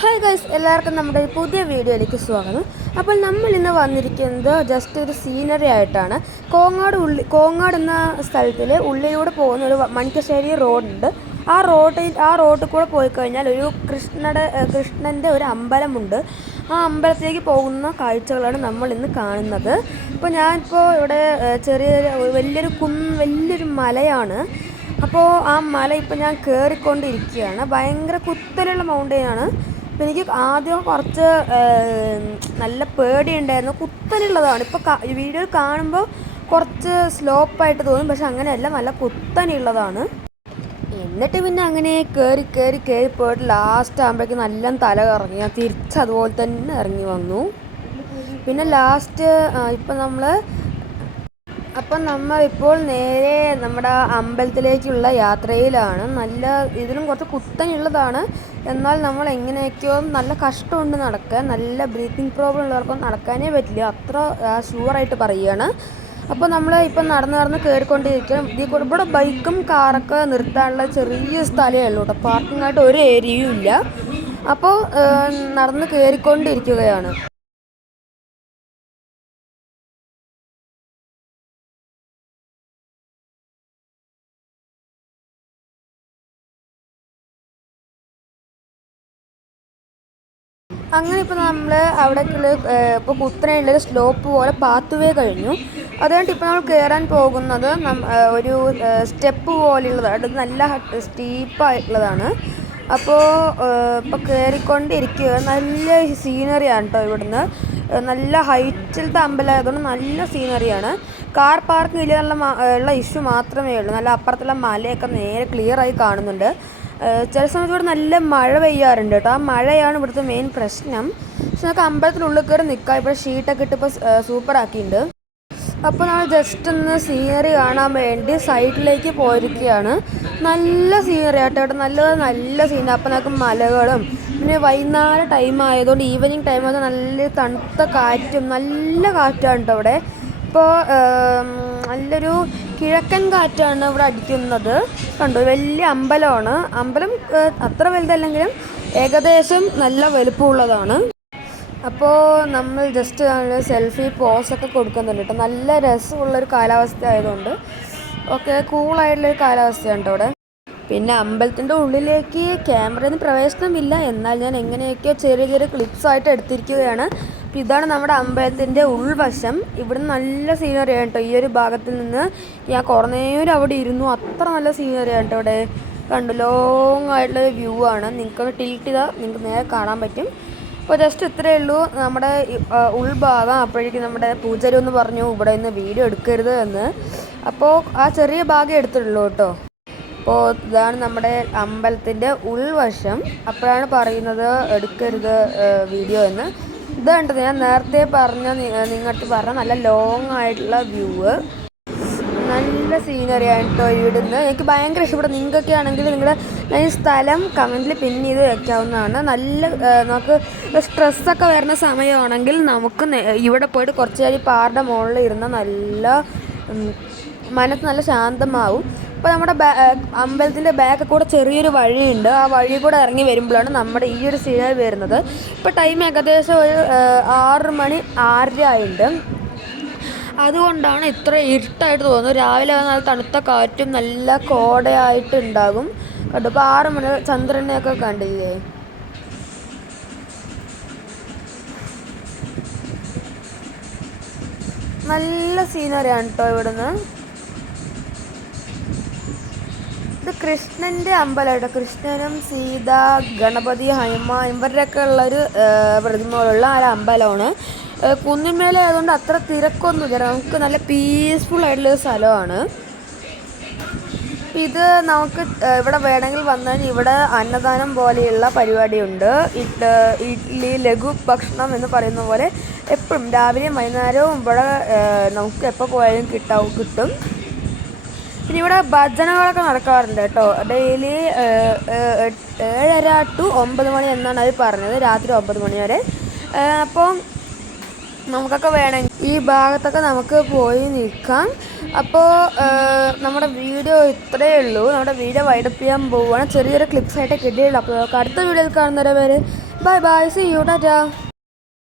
Hi guys, എല്ലാവർക്കും നമ്മുടെ ഈ പുതിയ വീഡിയോയിലേക്ക് സ്വാഗതം. അപ്പോൾ നമ്മൾ ഇന്ന് വന്നിരിക്കുന്നത് ജസ്റ്റ് ഒരു സീനറി ആയിട്ടാണ്. കോങ്ങാട് എന്ന സ്ഥലത്തിൽ ഉള്ളിലൂടെ പോകുന്ന ഒരു മണിക്കശ്ശേരി റോഡുണ്ട്. ആ റോഡിൽ കൂടെ പോയി കഴിഞ്ഞാൽ ഒരു കൃഷ്ണൻ്റെ ഒരു അമ്പലമുണ്ട്. ആ അമ്പലത്തിലേക്ക് പോകുന്ന കാഴ്ചകളാണ് നമ്മൾ ഇന്ന് കാണുന്നത്. ഇപ്പോൾ ഞാനിപ്പോൾ ഇവിടെ വലിയൊരു മലയാണ്. അപ്പോൾ ആ മല ഇപ്പോൾ ഞാൻ കയറിക്കൊണ്ടിരിക്കുകയാണ്. ഭയങ്കര കുത്തലുള്ള മൗണ്ടെയിനാണ്. അപ്പോൾ എനിക്ക് ആദ്യം കുറച്ച് നല്ല പേടിയുണ്ടായിരുന്നു. കുത്തനുള്ളതാണ്. ഇപ്പോൾ വീഡിയോയിൽ കാണുമ്പോൾ കുറച്ച് സ്ലോപ്പായിട്ട് തോന്നും, പക്ഷെ അങ്ങനെയല്ല, നല്ല കുത്തനുള്ളതാണ്. എന്നിട്ട് പിന്നെ അങ്ങനെ കയറി പോയിട്ട് ലാസ്റ്റ് ആകുമ്പോഴേക്കും നല്ല തല കറങ്ങി. ഞാൻ തിരിച്ചതുപോലെ തന്നെ ഇറങ്ങി വന്നു. പിന്നെ ലാസ്റ്റ് അപ്പം നമ്മൾ ഇപ്പോൾ നേരെ നമ്മുടെ അമ്പലത്തിലേക്കുള്ള യാത്രയിലാണ്. ഇതിലും കുറച്ച് കുത്തനുള്ളതാണ്. എന്നാൽ നമ്മൾ എങ്ങനെയൊക്കെയോ നല്ല കഷ്ടമുണ്ട് നടക്കാൻ. നല്ല ബ്രീത്തിങ് പ്രോബ്ലം ഉള്ളവർക്കൊന്നും നടക്കാനേ പറ്റില്ല, അത്ര ഷുവറായിട്ട് പറയുകയാണ്. അപ്പോൾ നമ്മൾ ഇപ്പം നടന്ന് കയറിക്കൊണ്ടിരിക്കും. ഇവിടെ ബൈക്കും കാറൊക്കെ നിർത്താനുള്ള ചെറിയ സ്ഥലമേ ഉള്ളൂ കേട്ടോ. പാർക്കിങ്ങായിട്ട് ഒരു ഏരിയയും ഇല്ല. അപ്പോൾ നടന്ന് കയറിക്കൊണ്ടിരിക്കുകയാണ്. അങ്ങനെ ഇപ്പോൾ നമ്മൾ അവിടേക്കുള്ള ഇപ്പോൾ കുത്തനെയുള്ളൊരു സ്ലോപ്പ് പോലെ പാത്തുവേ കഴിഞ്ഞു. അതുകൊണ്ട് ഇപ്പോൾ നമ്മൾ കയറാൻ പോകുന്നത് ഒരു സ്റ്റെപ്പ് പോലെയുള്ളതാണ്. നല്ല സ്റ്റീപ്പായിട്ടുള്ളതാണ്. അപ്പോൾ ഇപ്പോൾ കയറിക്കൊണ്ടിരിക്കുക. നല്ല സീനറിയാണ് കേട്ടോ. ഇവിടുന്ന് നല്ല ഹൈറ്റിലത്തെ അമ്പലമായതുകൊണ്ട് നല്ല സീനറിയാണ്. കാർ പാർക്കിംഗ് ഉള്ള ഇഷ്യൂ മാത്രമേ ഉള്ളൂ. നല്ല അപ്പുറത്തുള്ള മലയൊക്കെ നേരെ ക്ലിയറായി കാണുന്നുണ്ട്. ചില സമയത്ത് ഇവിടെ നല്ല മഴ പെയ്യാറുണ്ട് കേട്ടോ. ആ മഴയാണ് ഇവിടുത്തെ മെയിൻ പ്രശ്നം. പക്ഷെ നമുക്ക് അമ്പലത്തിനുള്ളിൽ കയറി നിൽക്കാം. ഇപ്പോൾ ഷീറ്റൊക്കെ ഇട്ടിപ്പോൾ സൂപ്പറാക്കിയിട്ടുണ്ട്. അപ്പോൾ നമ്മൾ ജസ്റ്റ് ഒന്ന് സീനറി കാണാൻ വേണ്ടി സൈഡിലേക്ക് പോയിരിക്കുകയാണ്. നല്ല സീനറി ആട്ടോ ഇവിടെ, നല്ല സീനറി. അപ്പോൾ നമുക്ക് മലകളും പിന്നെ വൈകുന്നേരം ടൈം ആയതുകൊണ്ട്, ഈവനിങ് ടൈം ആയതുകൊണ്ട് നല്ല തണുത്ത കാറ്റും നല്ല കാറ്റാണ് കേട്ടോ ഇവിടെ. ഇപ്പോൾ നല്ലൊരു കിഴക്കൻ കാറ്റാണ് ഇവിടെ അടിക്കുന്നത്. കണ്ടു, വലിയ അമ്പലമാണ്. അമ്പലം അത്ര വലുതല്ലെങ്കിലും ഏകദേശം നല്ല വലുപ്പമുള്ളതാണ്. അപ്പോൾ നമ്മൾ ജസ്റ്റ് സെൽഫി പോസൊക്കെ കൊടുക്കുന്നുണ്ട് കേട്ടോ. നല്ല രസമുള്ളൊരു കാലാവസ്ഥ ആയതുകൊണ്ട് കൂളായിട്ടുള്ളൊരു കാലാവസ്ഥയാണ് കേട്ടോ ഇവിടെ. പിന്നെ അമ്പലത്തിൻ്റെ ഉള്ളിലേക്ക് ക്യാമറയൊന്നും പ്രവേശനമില്ല. എന്നാൽ ഞാൻ എങ്ങനെയൊക്കെയോ ചെറിയ ക്ലിപ്സായിട്ട് എടുത്തിരിക്കുകയാണ്. അപ്പോൾ ഇതാണ് നമ്മുടെ അമ്പലത്തിൻ്റെ ഉൾവശം. ഇവിടെ നല്ല സീനറിയാണ് കേട്ടോ. ഈ ഒരു ഭാഗത്തിൽ നിന്ന് ഞാൻ കുറേ നേരം അവിടെ ഇരുന്നു. അത്ര നല്ല സീനറിയാണ് കേട്ടോ ഇവിടെ. കണ്ടു, ലോങ് ആയിട്ടുള്ള വ്യൂ ആണ്. നിങ്ങൾക്കൊന്ന് ടിൽറ്റ് ചെയ്താൽ നിങ്ങൾക്ക് നേരെ കാണാൻ പറ്റും. അപ്പോൾ ജസ്റ്റ് ഇത്രയേ ഉള്ളൂ നമ്മുടെ ഉൾഭാഗം. അപ്പോഴേക്കും നമ്മുടെ പൂജാരി ഒന്ന് പറഞ്ഞു ഇവിടെ നിന്ന് വീഡിയോ എടുക്കരുത് എന്ന്. അപ്പോൾ ആ ചെറിയ ഭാഗം എടുത്തിട്ടുള്ളൂ കേട്ടോ. അപ്പോൾ ഇതാണ് നമ്മുടെ അമ്പലത്തിൻ്റെ ഉൾവശം. അപ്പോഴാണ് പറയുന്നത് എടുക്കരുത് വീഡിയോ എന്ന്. ഇതുണ്ട് ഞാൻ നേരത്തെ നിങ്ങൾക്ക് പറഞ്ഞ നല്ല ലോങ് ആയിട്ടുള്ള വ്യൂ. നല്ല സീനറിയാണ് കേട്ടോ ഇവിടുന്ന്. എനിക്ക് ഭയങ്കര ഇഷ്ടപ്പെടും. നിങ്ങൾക്കൊക്കെ ആണെങ്കിൽ ഈ സ്ഥലം കമൻറ്റിൽ പിൻ ചെയ്ത് വയ്ക്കാവുന്നതാണ്. നമുക്ക് സ്ട്രെസ്സൊക്കെ വരുന്ന സമയമാണെങ്കിൽ നമുക്ക് ഇവിടെ പോയിട്ട് കുറച്ച് നേരം പാറയുടെ മുകളിൽ ഇരുന്ന് മനസ്സ് നല്ല ശാന്തമാവും. അപ്പോൾ നമ്മുടെ അമ്പലത്തിൻ്റെ ബാക്ക് കൂടെ ചെറിയൊരു വഴിയുണ്ട്. ആ വഴി കൂടെ ഇറങ്ങി വരുമ്പോഴാണ് നമ്മുടെ ഈ ഒരു സീനറി വരുന്നത്. ഇപ്പോൾ ടൈം ഏകദേശം ഒരു 6 മണി 6:30 ആയിട്ടുണ്ട്. അതുകൊണ്ടാണ് ഇത്ര ഇരുട്ടായിട്ട് തോന്നുന്നത്. രാവിലെ നല്ല തണുത്ത കാറ്റും നല്ല കോടയായിട്ടുണ്ടാകും കേട്ടോ. ഇപ്പോൾ 6 മണി ചന്ദ്രനെയൊക്കെ കണ്ടില്ലേ. നല്ല സീനറിയാണ് കേട്ടോ ഇവിടുന്ന്. ഇത് കൃഷ്ണൻ്റെ അമ്പലമായിട്ടോ. കൃഷ്ണനും സീത, ഗണപതി, ഹനുമാൻ ഇവരുടെയൊക്കെ ഉള്ളൊരു പ്രതിമകളുള്ള ആ അമ്പലമാണ്. കുന്നിന്മേലെ ആയതുകൊണ്ട് അത്ര തിരക്കൊന്നുമില്ല. നമുക്ക് നല്ല പീസ്ഫുൾ ആയിട്ടുള്ളൊരു സ്ഥലമാണ്. ഇത് നമുക്ക് ഇവിടെ വേണമെങ്കിൽ വന്നാൽ ഇവിടെ അന്നദാനം പോലെയുള്ള പരിപാടിയുണ്ട്. ഇഡ്ഡലി ലഘു ഭക്ഷണം എന്ന് പറയുന്ന പോലെ എപ്പോഴും രാവിലെയും വൈകുന്നേരവും ഇവിടെ നമുക്ക് എപ്പോൾ പോയാലും കിട്ടും. പിന്നെ ഇവിടെ ഭജനകളൊക്കെ നടക്കാറുണ്ട് കേട്ടോ. ഡെയിലി 7:30 to 9 മണി എന്നാണ് അവർ പറഞ്ഞത്, രാത്രി 9 മണി വരെ. അപ്പോൾ നമുക്കൊക്കെ വേണമെങ്കിൽ ഈ ഭാഗത്തൊക്കെ നമുക്ക് പോയി നിൽക്കാം. അപ്പോൾ നമ്മുടെ വീഡിയോ ഇത്രയേ ഉള്ളൂ. നമ്മുടെ വീഡിയോ വൈൻഡപ്പ് ചെയ്യാൻ പോവുകയാണ്. ചെറിയൊരു ക്ലിപ്സായിട്ട് കിട്ടിയുള്ളൂ. അപ്പോൾ അടുത്ത വീഡിയോയിൽ കാണുന്നവരെ bye bye, see you, Tata.